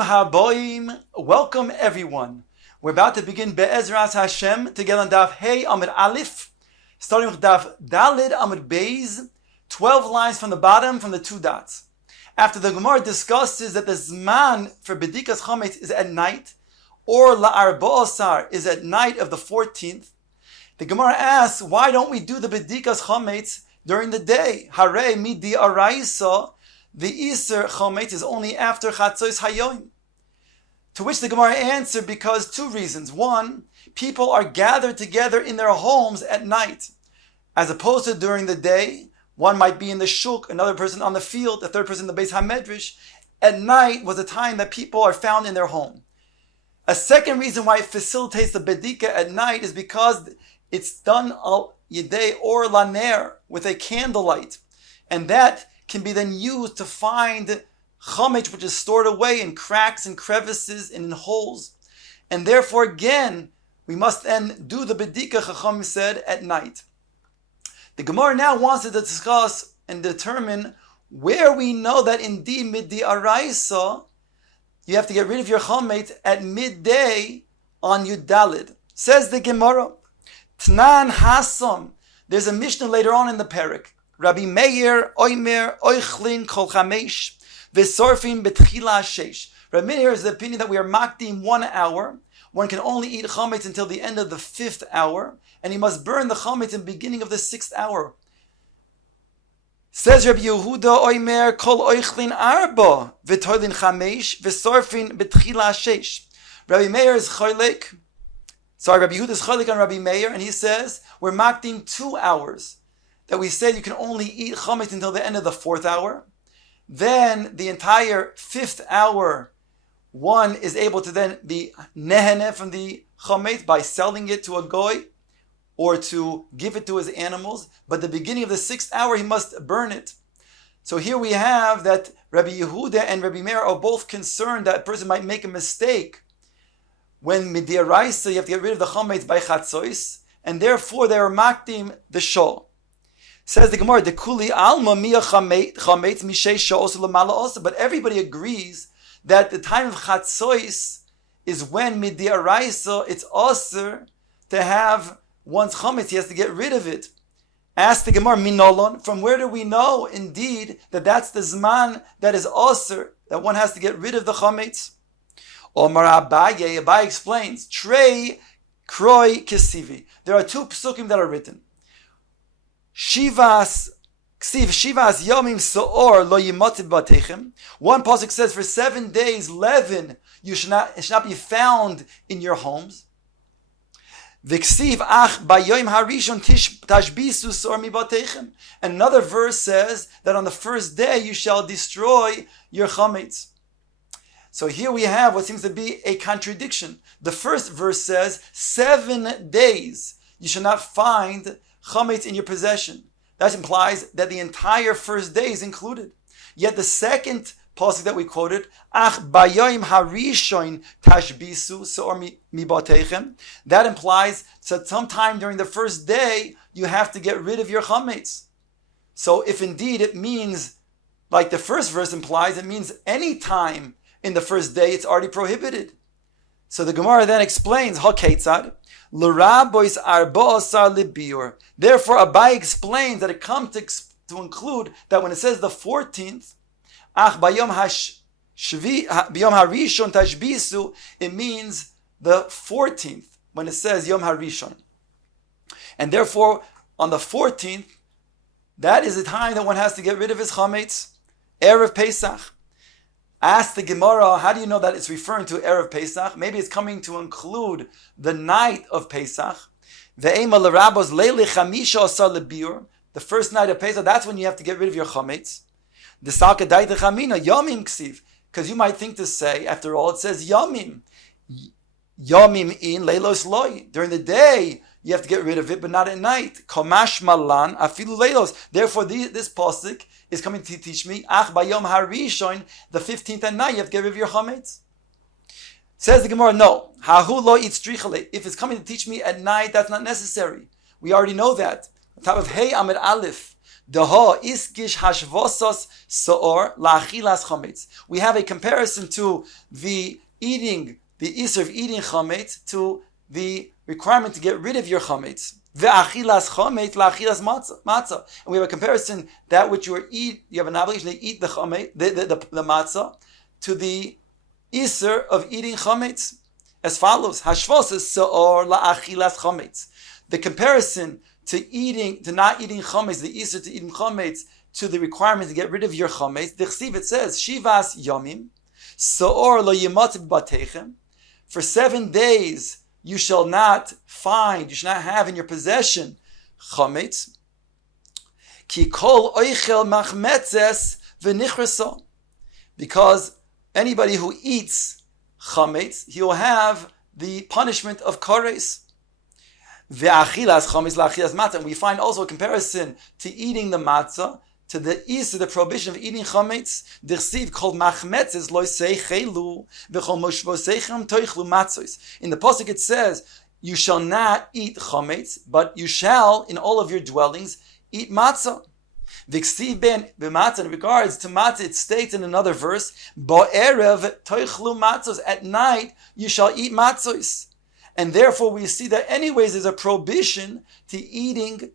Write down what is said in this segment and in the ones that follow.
Bruchim haboim. Welcome everyone. We're about to begin Be'ezras Hashem together on Daf Hey Amud Aleph, starting with Daf Dalid Amud Beis, 12 lines from the bottom from the two dots. After the Gemara discusses that the Zman for Bedikas Chametz is at night, or La'arba'asar is at night of the 14th, the Gemara asks, why don't we do the Bedikas Chametz during the day? Hare midi araisa, the Iser Chametz is only after Chatzos Hayoim. To which the Gemara answered, because two reasons. One, people are gathered together in their homes at night, as opposed to during the day. One might be in the shuk, another person on the field, a third person in the Beis HaMedrash. At night was a time that people are found in their home. A second reason why it facilitates the bedika at night is because it's done al yedei or laner, with a candlelight, and that can be then used to find chametz, which is stored away in cracks and crevices and in holes. And therefore, again, we must then do the bedika, Chacham said, at night. The Gemara now wants to discuss and determine where we know that indeed midi araisa, you have to get rid of your chametz at midday on Yudalid. Says the Gemara, Tnan Hasam. There's a Mishnah later on in the parak. Rabbi Meir, Oimer, Oichlin, Kol Chamesh, Vesorfin, Betchila Shesh. Rabbi Meir is the opinion that we are makdim 1 hour. One can only eat chametz until the end of the 5th hour, and he must burn the chametz in the beginning of the 6th hour. Says Rabbi Yehuda, Oimer, Kol Oichlin Arba, Vetoilin Chamesh, Vesorfin, Betchila Shesh. Rabbi Meir is Choylek. Rabbi Yehuda is Choylek on Rabbi Meir, and he says we're makdim 2 hours. That we said you can only eat chametz until the end of the 4th hour. Then the entire 5th hour, one is able to then be neheneh from the chametz by selling it to a goy or to give it to his animals. But the beginning of the 6th hour, he must burn it. So here we have that Rabbi Yehuda and Rabbi Meir are both concerned that a person might make a mistake when midiraisa you have to get rid of the chametz by chatzos, and therefore they are makdim the shol. Says the Gemara, the kuli alma miya chametz mishei sha'os lamala also. But everybody agrees that the time of chatzos is when midiraisa it's aser to have one's chametz. He has to get rid of it. Ask the Gemara, minolon. From where do we know indeed that that's the zman that is aser, that one has to get rid of the chametz? Omar Abaye explains, Trey Kroi Kesivi. There are 2 psukim that are written. Shivas Yomim Soor Lo Yimotid Batechem. One pasuk says, for 7 days, leaven it should not be found in your homes. V'ksiv ach bayoim harishon tashbisu soor mi batechem. Another verse says that on the first day you shall destroy your chametz. So here we have what seems to be a contradiction. The first verse says, 7 days you shall not find chametz in your possession. That implies that the entire first day is included. Yet the second pasuk that we quoted, Ach bayoim harishon tashbisu seor mi batechem, that implies that sometime during the first day you have to get rid of your chametz. So if indeed it means, like the first verse implies, it means any time in the first day it's already prohibited. So the Gemara then explains, Hakeitzad, L'rabois arba'asar libiur. Therefore, Abai explains that it comes to include that when it says the 14th, Ach bayom harishon tashbisu, it means the 14th when it says Yom Harishon. And therefore, on the 14th, that is the time that one has to get rid of his chametz, Erev Pesach. Ask the Gemara, how do you know that it's referring to Erev Pesach? Maybe it's coming to include the night of Pesach. The first night of Pesach, that's when you have to get rid of your chametz. Because you might think to say, after all, it says Yomim. Yomim in leilos loy. During the day, you have to get rid of it, but not at night. Komash malan afilu leilos. Therefore, this pasuk is coming to teach me, Ach bayom harishon, the 15th at night, you have to get rid of your chametz. Says the Gemara, no. Hahu lo itztrichale. If it's coming to teach me at night, that's not necessary. We already know that. On top of Hey Amud Aleph, Daha iskish hashvosas saor la'achilas chametz. We have a comparison to the issur of eating chametz to the requirement to get rid of your chametz. Ve'achilas chametz la'achilas matzah. And we have a comparison that which you have an obligation to eat the chametz, the matzah, to the issur of eating chametz. As follows: hashvosas saor la'achilas chametz. The comparison to not eating chametz, the issur to eating chametz, to the requirement to get rid of your chametz. Dirshu, it says shivas yomim saor lo yimatz b'batechem. For 7 days you shall not have in your possession chametz. Ki kol oichel machmetzes v'nichrasa. Because anybody who eats chametz, he will have the punishment of kares. Ve'achilas chametz la'achilas matzah. And we find also a comparison to eating the matzah, to the issur, the prohibition of eating chametz. Dirshu kol machmetzes lo seichelu v'chol moshvosechem toichlu matzos. In the pasuk it says, you shall not eat chametz, but you shall, in all of your dwellings, eat matzah. V'ksiv ben b'matzah, in regards to matzah, it states in another verse, bo'erev toichlu matzos. At night you shall eat matzos. And therefore we see that anyways there's a prohibition to eating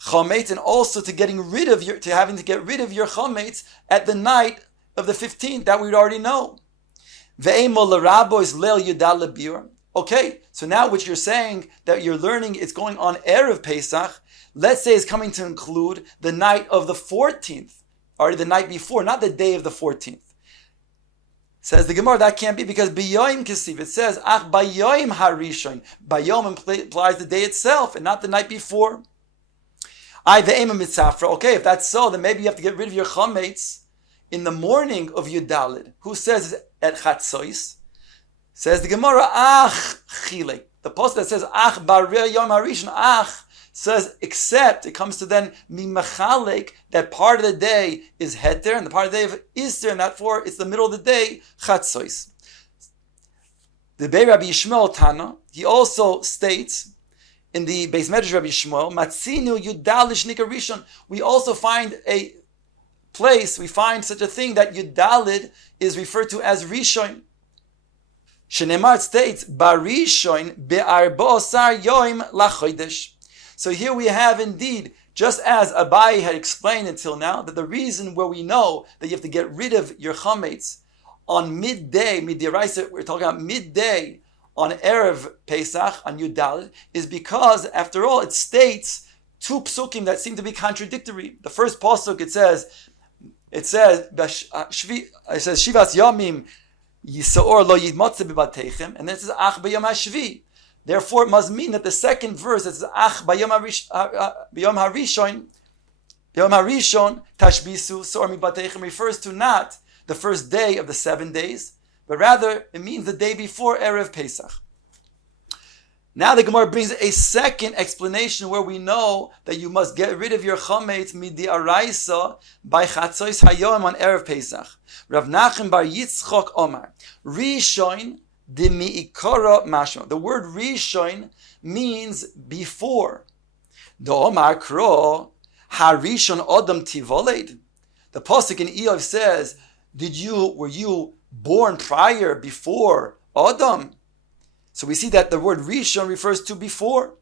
chametz and also to having to get rid of your chametz at the night of the 15th. That we'd already know. Okay, so now what you're saying that you're learning is going on Erev Pesach. Let's say it's coming to include the night of the 14th, or the night before, not the day of the 14th. Says the Gemara, that can't be because B'yoim Kesiv, it says, Ach B'yoim Harishon. B'yoim implies the day itself and not the night before. Okay, if that's so, then maybe you have to get rid of your chametz in the morning of Yudalid. Who says at Chatzois? Says the Gemara, Ach Chile. The post that says, Ach Bareh Yom Harishon, Ach, says, except, it comes to then mimachalek, that part of the day is heter, and the part of the day of Easter, and therefore it's the middle of the day, chatzois. The Bei Rabbi Yishmael Tana, he also states, in the Beis Medrash Rabbi Yishmael, Matzinu Yudalish Nikarishon, we also find a place, we find such a thing that Yudalid is referred to as Rishon. Shenemar states, Barishon be'arbosar yoim lachodesh. So here we have indeed, just as Abai had explained until now, that the reason where we know that you have to get rid of your chametz on midday, midiraisa, we're talking about midday on Erev Pesach, on Yudalid, is because, after all, it states two psukim that seem to be contradictory. The first pasuk, it says, Shivas Yomim Yisaor lo yitmotze b'batechem, and then it says, Ach b'yom hashvi. Therefore, it must mean that the second verse, it says, Ach b'yom harishon tashbisu sor mibatechem, refers to not the first day of the 7 days, but rather it means the day before Erev Pesach. Now the Gemara brings a second explanation where we know that you must get rid of your chametz midi araisa by chatzois hayom on Erev Pesach. Rav Nachum bar Yitzchok Omar, Rishon de mi'ikara mashma. The word Rishon means before. The Omar Kro Harishon Odom Tivoled. The pasuk in Eov says, were you born prior, before Adam? So we see that the word Rishon refers to before.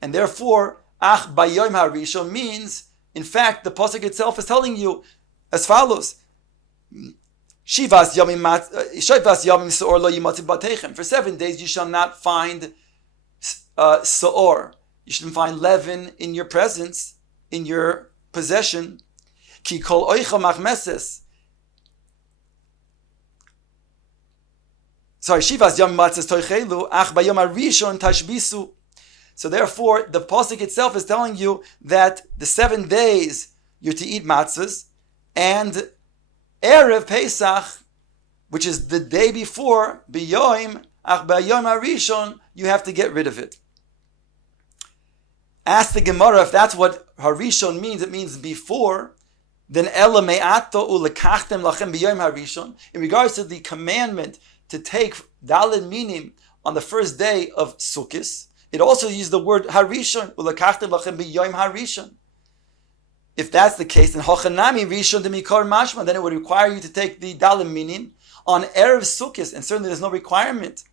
And therefore, Ach Bayom HaRishon means, in fact, the pasuk itself is telling you as follows. Shivas Yomim Seor Lo Yimatzi Batechem. For 7 days you shall not find Seor. You shouldn't find leaven in your presence, in your possession. Ki Kol Oicha Machmeses. Shivas Yom Matzes Toichelu, Ach Bayom HaRishon Tashbisu. So therefore, the pasuk itself is telling you that the 7 days you're to eat matzahs, and Erev Pesach, which is the day before, B'yoim, Ach Bayom HaRishon, you have to get rid of it. Ask the Gemara if that's what Harishon means, it means before, then Ela Me'ato Ulekachtem Lachem B'yoim HaRishon, in regards to the commandment to take Daled Minim on the first day of Sukkot, it also used the word Harishon, Ulekachtem Lachem B'yoim HaRishon. if that's the case, then Hochanami Rishon Demikar Mashma, then it would require you to take the Dalim minim on Erev Sukkot, and certainly there's no requirement.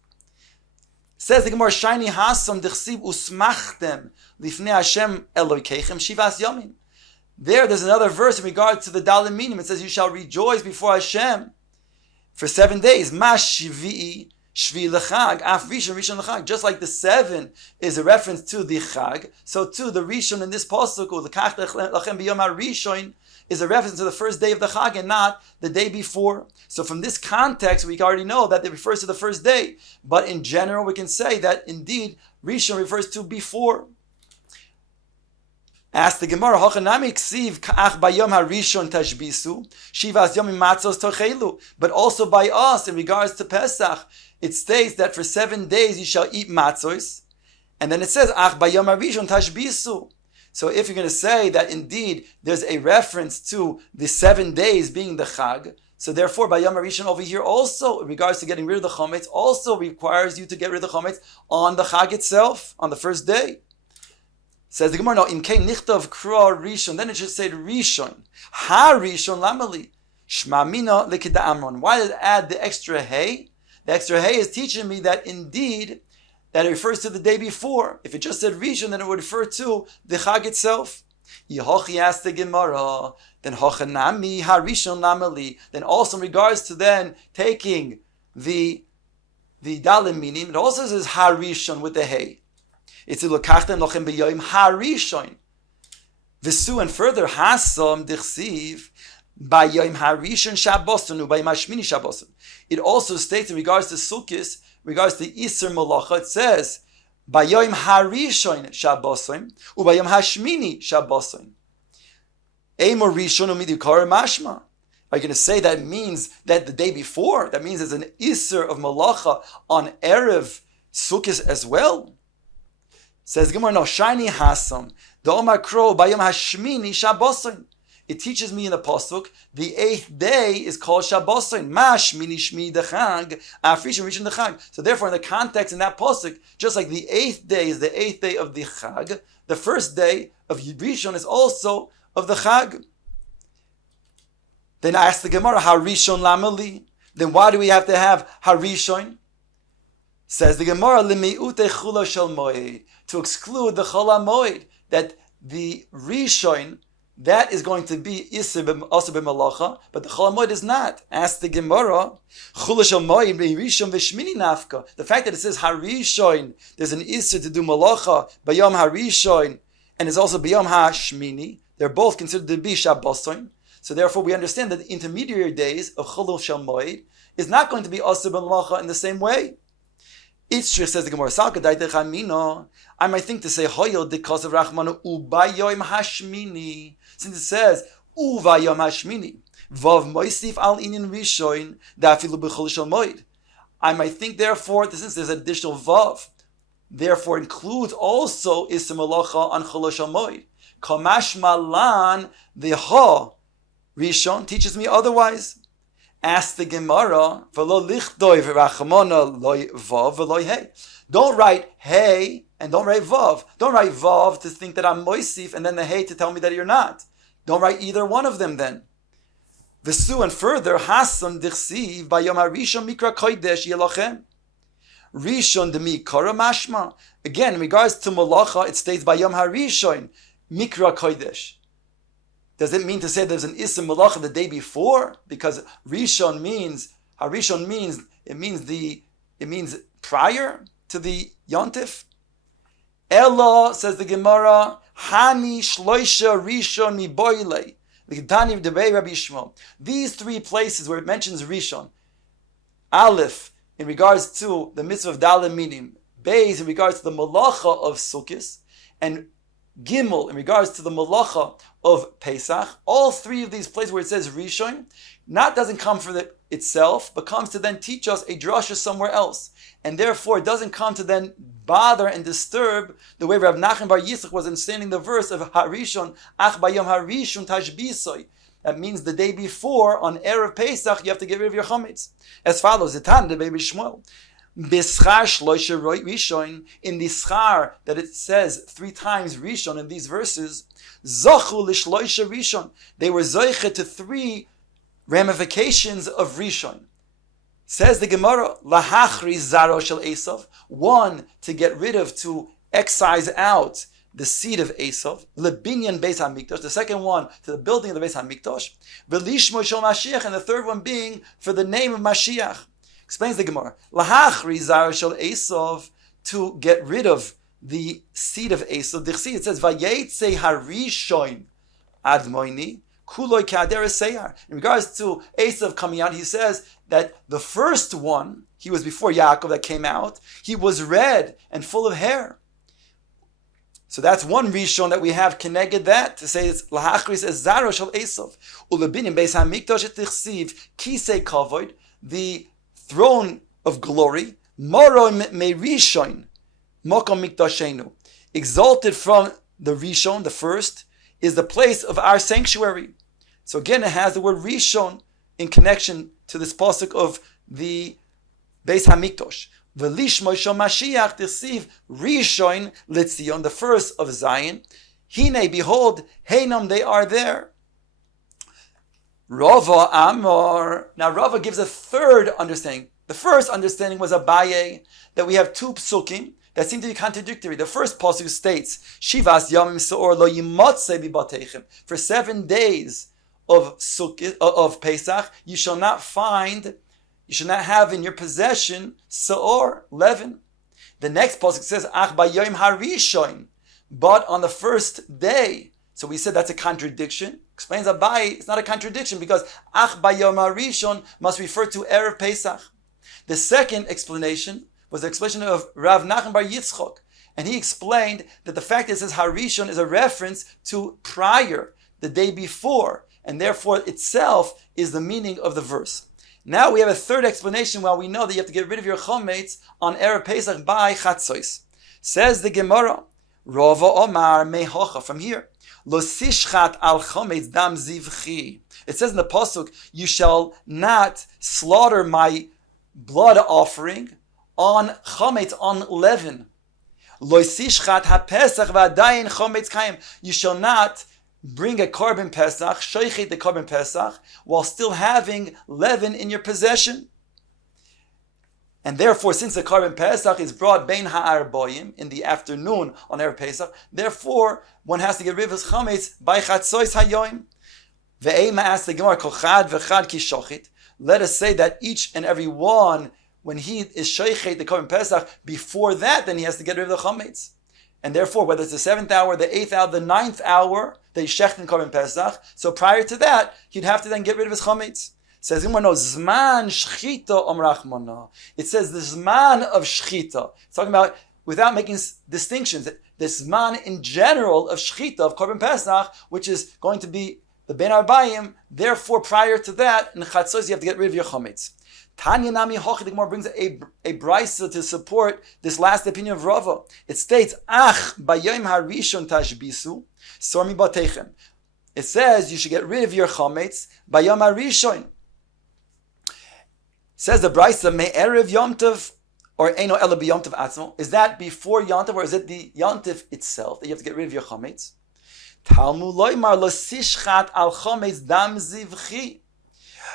Says the Gemara, Shiny Hasam Dechsib Usmachtem Lifnei Hashem Elokeichem Shivas Yomim. There's another verse in regard to the Dalim minim. It says, you shall rejoice before Hashem for 7 days. Ma Shvi'i Shvi L'Chag, Af Rishon, Rishon L'Chag. Just like the 7 is a reference to the Chag, so too the Rishon in this pasuk, L'Kach Lachem B'Yom HaRishon, is a reference to the first day of the Chag and not the day before. So from this context, we already know that it refers to the first day. But in general, we can say that indeed Rishon refers to before. Ask the Gemara, Hochanami ksiv ka'ach bayom harishon tashbisu, shivas yomim matzos tochelu. But also by us, in regards to Pesach, it states that for 7 days you shall eat matzos, and then it says, ach bayom harishon tashbisu. So if you're going to say that indeed there's a reference to the 7 days being the Chag, so therefore bayom harishon over here also, in regards to getting rid of the chometz, also requires you to get rid of the chometz on the Chag itself, on the first day. Says the Gemara, no, in Kain Nichtav Kra Rishon, then it should say Rishon. Ha Rishon Lamali. Shma Mina Likida Amron. Why did it add the extra hey? The extra hey is teaching me that indeed, that it refers to the day before. If it just said Rishon, then it would refer to the Chag itself. Yehochi asked the Gemara, then Hochanami Ha Rishon Lamali. Then also in regards to then taking the Dalim minim, it also says Ha Rishon with the hey. It's a lokachtem lochem b'yoyim harishon. V'su, and further, hasam dichsiv b'yoyim harishon shabboson u'b'yoyim hashmini shabboson. It also states in regards to Sukkot, regards to Iser Malacha, it says b'yoyim harishon shabboson u'b'yoyim hashmini shabboson. Eimor rishon u'midikar mashma. Are you going to say that means that the day before? That means there's an Iser of Malacha on Erev Sukkot as well? Says Gemara, no, shiny hasam. The Omar Kro Bayom Hashmini Shabbosin. It teaches me in the pasuk the 8th day is called Shabbosin. Mashmini Shmi Dechag Afrishim Rishon Dechag. So therefore, in the context in that pasuk, just like the 8th day is the 8th day of the Chag, the first day of Rishon is also of the Chag. Then I ask the Gemara, Harishon Lamali. Then why do we have to have Harishon? Says the Gemara, Limi'ute Chula Shel Moed, to exclude the Chol HaMoed, that the Rishon, that is going to be Isser b'Malacha, but the Chol HaMoed is not. Ask the Gemara, Chula Shel Moed Rishon v'Shmini Nafka. The fact that it says Harishon, there's an Isser to do Malacha, Bayom Harishon, and it's also Bayom HaShmini. They're both considered to be Shabboson. So therefore we understand that the intermediary days of Chula Shel Moed is not going to be Isser b'Malacha in the same way. Itzrich, says the Gemara, I might think to say Hoyel because of Rachmanu Ubayom Hashmini, since it says Ubayom Hashmini Vav Moisif Al Inin Rishon Dafilu B'Chol Shel Moed. I might think therefore, since there's an additional Vav, therefore includes also Isser Malacha on Chol Shel Moed. Kamash Malan the Ha Rishon teaches me otherwise. Ask the Gemara, don't write hey and don't write vav. Don't write vav to think that I'm moisif and then the hey to tell me that you're not. Don't write either one of them then. V'su, and further, Hasan dichsiv bayom harishon mikra kodesh yelochem. Rishon demikara mashma. Again, in regards to malacha, it states bayom harishon mikra kodesh. Does it mean to say there's an Isser Malacha the day before? Because Rishon means it means prior to the Yontif. Ella, says the Gemara, Hani Shloisha Rishon Mi Boile. These 3 places where it mentions Rishon, Aleph in regards to the mitzvah of Dalim minim, Beis in regards to the Malacha of Sukkos, and Gimel in regards to the Malacha of Pesach, all 3 of these places where it says Rishon, doesn't come from itself, but comes to then teach us a drasha somewhere else. And therefore it doesn't come to then bother and disturb the way Rav Nachman Bar Yitzchak was understanding the verse of Harishon, Ach Bayom Harishon Tashbisoi. That means the day before, on Erev Pesach, you have to get rid of your chametz. As follows, Zitan, the baby Shmuel. Bischar shloisha rishon, in the schar that it says 3 times rishon in these verses, zachu lishloisha rishon, they were zoiche to 3 ramifications of rishon. Says the Gemara, lahachri zaro shel Esav, 1 to get rid of, to excise out the seed of Esav, lebinyan beis hamikdash, the second one to the building of the beis hamikdash, velishmo shel Mashiach, and the third one being for the name of Mashiach. Explains the Gemara, lahachri zaro shel Esav, to get rid of the seed of Esav. Dirshu, it says, vayetze harishon admoini kuloi kader seyar. In regards to Esav coming out, he says that the first one, he was before Yaakov that came out, he was red and full of hair. So that's one rishon that we have connected that to say it's lahachri says zaro shel Esav ulebinim beis hamikdash tichsiv kisei kavod, the throne of glory, moro me rishon mokom mikdashenu, exalted from the rishon, the first, is the place of our sanctuary. So again, it has the word rishon in connection to this pasuk of the beis hamikdash. V'lishmo shel Mashiach tirsiv rishon litzion, the first of Zion. Hine, behold, heinam, they are there. Rava Amor. Now Rava gives a third understanding. The first understanding was Abaye, that we have 2 psukim that seem to be contradictory. The first pasuk states, Shivas yamim seor lo yimotze bibateichem. For 7 days of Pesach, you shall not have in your possession seor, leaven. The next pasuk says, Ach bayom harishon, but on the first day. So we said that's a contradiction. Explains Abai, it's not a contradiction because Ach bayom harishon must refer to Erev Pesach. The second explanation was the explanation of Rav Nachman bar Yitzchok, and he explained that the fact that it says harishon is a reference to prior, the day before, and therefore itself is the meaning of the verse. Now we have a third explanation while we know that you have to get rid of your chometz on Erev Pesach by Chatzos. Says the Gemara, Rava Omar mehocha, from here, Lo sishchat al chometz dam zivchi. It says in the pasuk, you shall not slaughter my blood offering on chometz, on leaven. Lo sishchat ha-pesach v'adayin chometz kayim. You shall not bring a korban pesach, shoichet the korban pesach, while still having leaven in your possession. And therefore, since the korban pesach is brought bein ha'arboim, in the afternoon on Erev Pesach, therefore one has to get rid of his chametz by chatzois hayoim. Ve'ema asks the Gemara, kol chad v'chad ki shochit. Let us say that each and every one, when he is shoichet the korban pesach, before that, then he has to get rid of the chametz. And therefore, whether it's the 7th hour, the 8th hour, the 9th hour, they shechten korban pesach. So prior to that, he'd have to then get rid of his chametz. It says, Zman shchita omrachmana. It says the Zman of shchita. It's talking about, without making distinctions, the Zman in general of shchita, of korban pesach, which is going to be the ben arbayim. Therefore, prior to that, in chatzos, you have to get rid of your chametz. Tanya Nami Hochi, the Gemara brings a brisa to support this last opinion of Rava. It states, Ach bayom harishon tashbisu sormi batechem. It says you should get rid of your chametz bayom harishon. Says the brisa, me erev Yom Tov or eino ela b'Yom Tov atzmo. Is that before Yom Tov or is it the Yom Tov itself that you have to get rid of your chametz? Talmud loymar lo sishchat al chametz dam zivchi.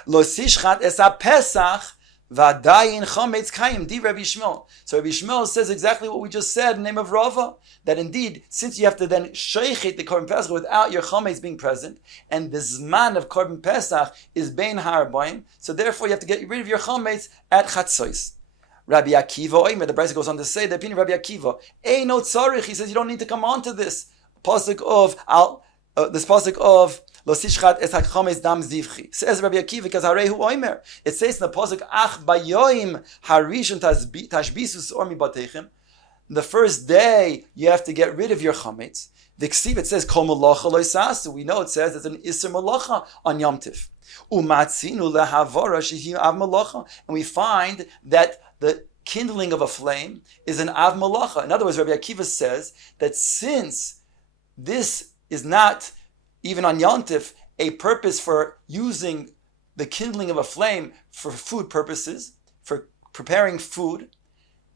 Lo sishchat es ha-pesach v'adayin chometz kayim di Rabbi Shmuel. So Rabbi Shmuel says exactly what we just said in the name of Rava, that indeed, since you have to then sheichet the korban pesach without your chometz being present, and the zman of korban pesach is bein ha'arbaim, so therefore you have to get rid of your chometz at chatzos. Rabbi Akiva Oimer, the Brisa goes on to say, the opinion of Rabbi Akiva, Eino tzarich, he says you don't need to come on to this pasuk of this pasuk of Lo sishchat es hachometz dam zivchi. Says Rabbi Akiva, because harehu oimer. It says in the pasuk, Ach bayoim harishon tashbisus or mi batechem. The first day you have to get rid of your chametz. The ksiv, it says kol malacha lo yisasu. We know it says it's an iser malacha on Yom Tiv. Umatzinu lehavara shehi av malacha, and we find that the kindling of a flame is an av malacha. In other words, Rabbi Akiva says that since this is not even on Yom Tiv, a purpose for using the kindling of a flame for food purposes, for preparing food,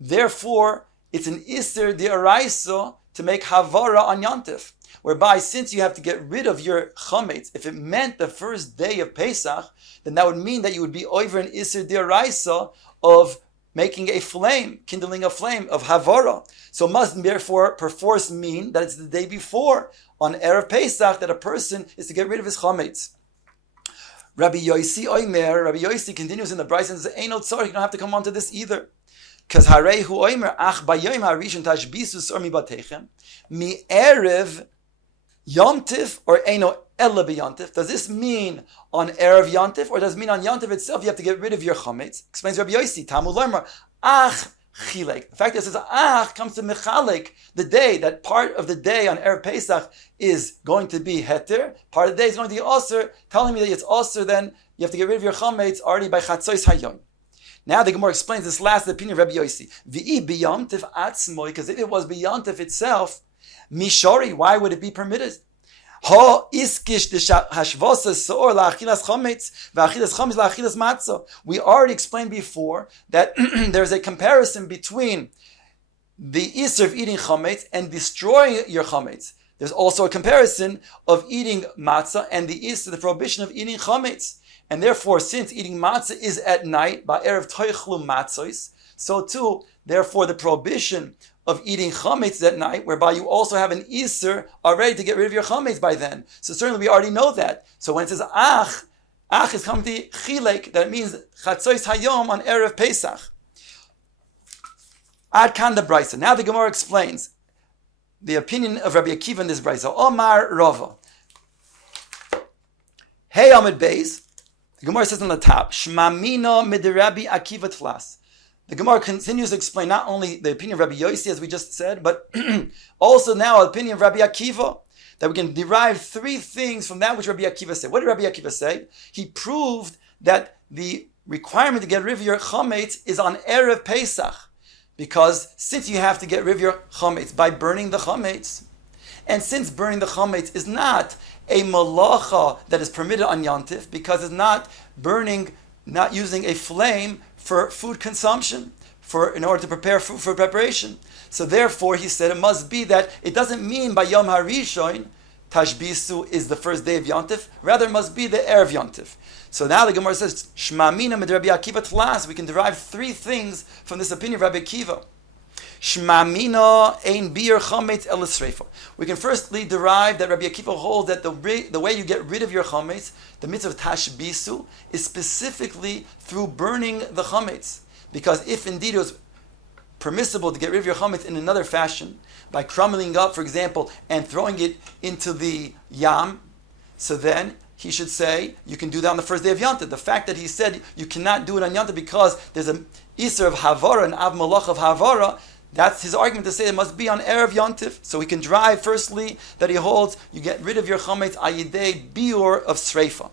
Therefore, it's an Isser D'Oraisa to make Havara on Yantif. Whereby, since you have to get rid of your chametz, if it meant the first day of Pesach, then that would mean that you would be over an Isser D'Oraisa of making a flame, kindling a flame of Havara. So it must therefore perforce mean that it's the day before, on Erev Pesach, that a person is to get rid of his chametz. Rabbi Yosi continues in the Brisa and says, "Ain't no tzarich, you don't have to come on to this either. Because Harehu Oimer, Ach Bayoim Harishon Tashbisus or Mi Batechem, Mi Erev Yomtiv or Eino Ela B'Yomtiv." Does this mean on Erev Yomtiv, or does it mean on Yomtiv itself you have to get rid of your chametz? Explains Rabbi Yosi, Talmud Lermer, Ach Chilek. The fact that it says Ach comes to Mechalek, the day, that part of the day on Erev Pesach is going to be Heter, part of the day is going to be Osir, telling me that it's Osir, then you have to get rid of your chametz already by Chatzois Hayom. Now the Gemara explains this last opinion of Rabbi Yosi. V'i b'yomtiv atzmoi, because if it was b'yomtiv itself, mishori, why would it be permitted? Ha iskish hashvasa soor la'achilas chametz v'achilas chametz la'achilas matzah. We already explained before that there's a comparison between the isser of eating chametz and destroying your chametz. There's also a comparison of eating matzah and the isser, the prohibition of eating chametz. And therefore, since eating matzah is at night, by Erev Toichlu Matzos, so too, therefore, the prohibition of eating chametz at night, whereby you also have an Isser already to get rid of your chametz by then. So certainly we already know that. So when it says Ach is coming to Chilek, that means Chatzois Hayom on Erev Pesach. Ad kan the Brisa. Now the Gemara explains the opinion of Rabbi Akiva in this Brisa. Omar Rava. Hey Amud Beis. The Gemara says on the top, Shmamino midirabi Akiva tlas. The Gemara continues to explain not only the opinion of Rabbi Yosi, as we just said, but also now the opinion of Rabbi Akiva, that we can derive three things from that which Rabbi Akiva said. What did Rabbi Akiva say? He proved that the requirement to get rid of your chametz is on Erev Pesach, because since you have to get rid of your chametz by burning the chametz, and since burning the chametz is not a malacha that is permitted on Yantif, because it's not burning, not using a flame for food consumption, in order to prepare food for preparation. So therefore, he said it must be that it doesn't mean by Yom HaRishon, Tashbisu is the first day of Yantif, rather it must be the Erev Yantif. So now the Gemara says, Shmamina med Rabbi Akiva tlas, we can derive three things from this opinion of Rabbi Akiva. Shmamina ein bir chametz el sreifa. We can firstly derive that Rabbi Akiva holds that the way you get rid of your chametz, the mitzvah of tashbisu, is specifically through burning the chametz. Because if indeed it was permissible to get rid of your chametz in another fashion, by crumbling up, for example, and throwing it into the yam, so then he should say you can do that on the first day of Yantif. The fact that he said you cannot do it on Yantif because there's an Isser of Havara, an Av Malach of Havara, that's his argument to say it must be on Erev Yantif. So we can drive, firstly, that he holds you get rid of your chametz ayidei biur of sreifa.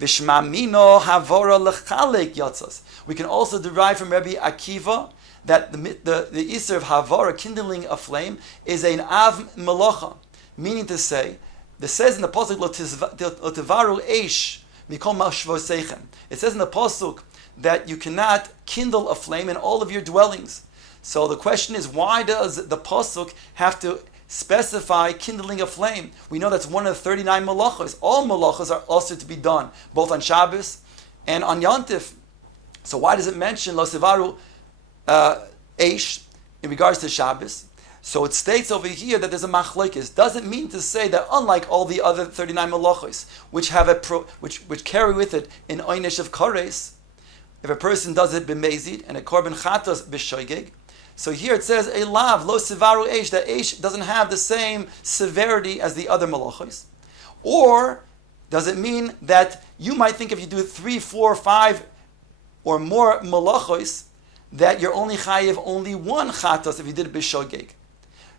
Vishmamino havora lechalek yatzas. We can also derive from Rabbi Akiva that the Isser of Havara, kindling a flame, is an Av Malacha. Meaning to say, it says in the Pasuk, Lotivaru Eish, Mikol Mashvosechem. It says in the Pasuk that you cannot kindle a flame in all of your dwellings. So the question is, why does the Pasuk have to specify kindling a flame? We know that's one of the 39 malachos. All malachos are also to be done, both on Shabbos and on Yantif. So why does it mention Lo Sivaru Eish in regards to Shabbos? So it states over here that there's a machlokes. Doesn't mean to say that unlike all the other 39 malachos, which have which carry with it an oynish of kares, if a person does it b'mezid and a korban chatos b'shoigeg, so here it says a lav lo sivaru eish, that eish doesn't have the same severity as the other malachos. Or does it mean that you might think if you do 3, 4, 5 or more malachos that you're only chayiv only one chatos if you did it b'shogeg?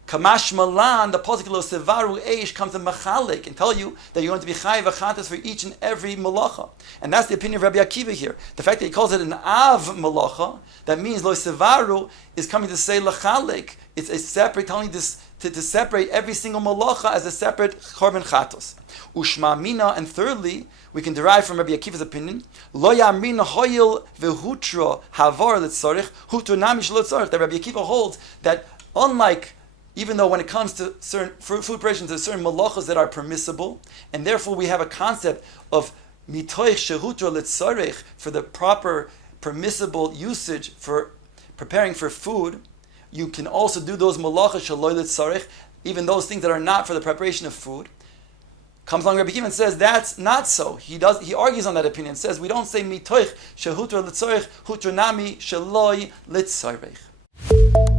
Kamash malan, the pasuk lo sevaru eish comes to machalik and tell you that you're going to be chayiv achatas for each and every malacha, and that's the opinion of Rabbi Akiva here. The fact that he calls it an av malacha, that means lo sevaru is coming to say lachalik. It's a separate, telling this to separate every single malacha as a separate korban chatos. Ushma mina, and thirdly, we can derive from Rabbi Akiva's opinion, lo yamrina hoyil vehutra havar litzarich hutra namish litzarich. That Rabbi Akiva holds that unlike, even though when it comes to certain food preparations, there's certain malachas that are permissible, and therefore we have a concept of mitoich shehutra litzarich for the proper permissible usage for preparing for food. You can also do those malachas shaloi litzarich, even those things that are not for the preparation of food. Comes along Rabbi Akiva and says that's not so. He argues on that opinion. Says we don't say mitoich shehutra litzarich hutra nami shaloi litzarich.